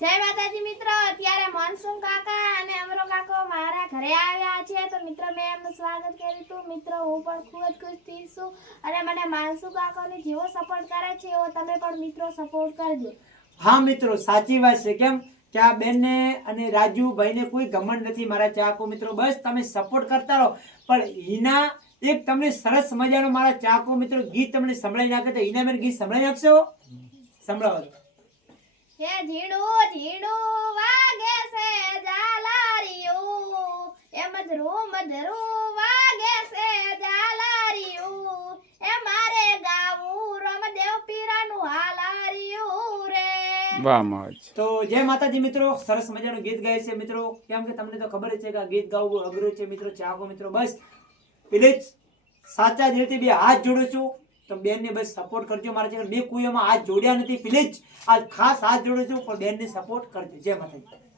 જય માતાજી મિત્રો, અત્યારે મનસુમ કાકા અને અમરો કાકો મારા ઘરે આવ્યા છે તો મિત્રો મેં એમનું સ્વાગત કર્યું હતું। મિત્રો હું પણ ખૂબ જ ખુશ છું અને મને મનસુમ કાકાને જેવો સપોર્ટ કરે છે એવો તમે પણ મિત્રો સપોર્ટ કરજો। હા મિત્રો સાચી વાત છે। કેમ કે આ બેનને અને રાજુભાઈને કોઈ ઘમંડ નથી મારા ચાહકો મિત્રો, બસ તમે સપોર્ટ કરતા રહો। પણ હિના એક તમને સરસ મજાનો મારા ચાહકો મિત્રો ગીત તમને સંભળાવી નાખે તો હિના બેન ગીત સંભળાવી નાખશો? સંભળાવો। હે ઝીણું ઝીણું વાગે છે ઝાલારિયું, એ મધરું મધરું વાગે છે ઝાલારિયું, એ મારે ગાવું રમદેવ પીરાનું હાલારિયું રે। વાહ મોજ। તો જય માતાજી મિત્રો, સરસ મજાનું ગીત ગાય છે મિત્રો। કેમ કે તમને તો ખબર જ છે કે આ ગીત ગાવું અઘરું છે મિત્રો। ચાહકો મિત્રો બસ પ્લીઝ સાચા દિલથી બે હાથ જોડું છું તો બેનને બસ સપોર્ટ કરજો। મારા ચેનલ બે કોઈમાં હાથ જોડ્યા નથી, પ્લીઝ આ ખાસ હાથ જોડું છું પણ બેનને સપોર્ટ કરજો। જય માતાજી।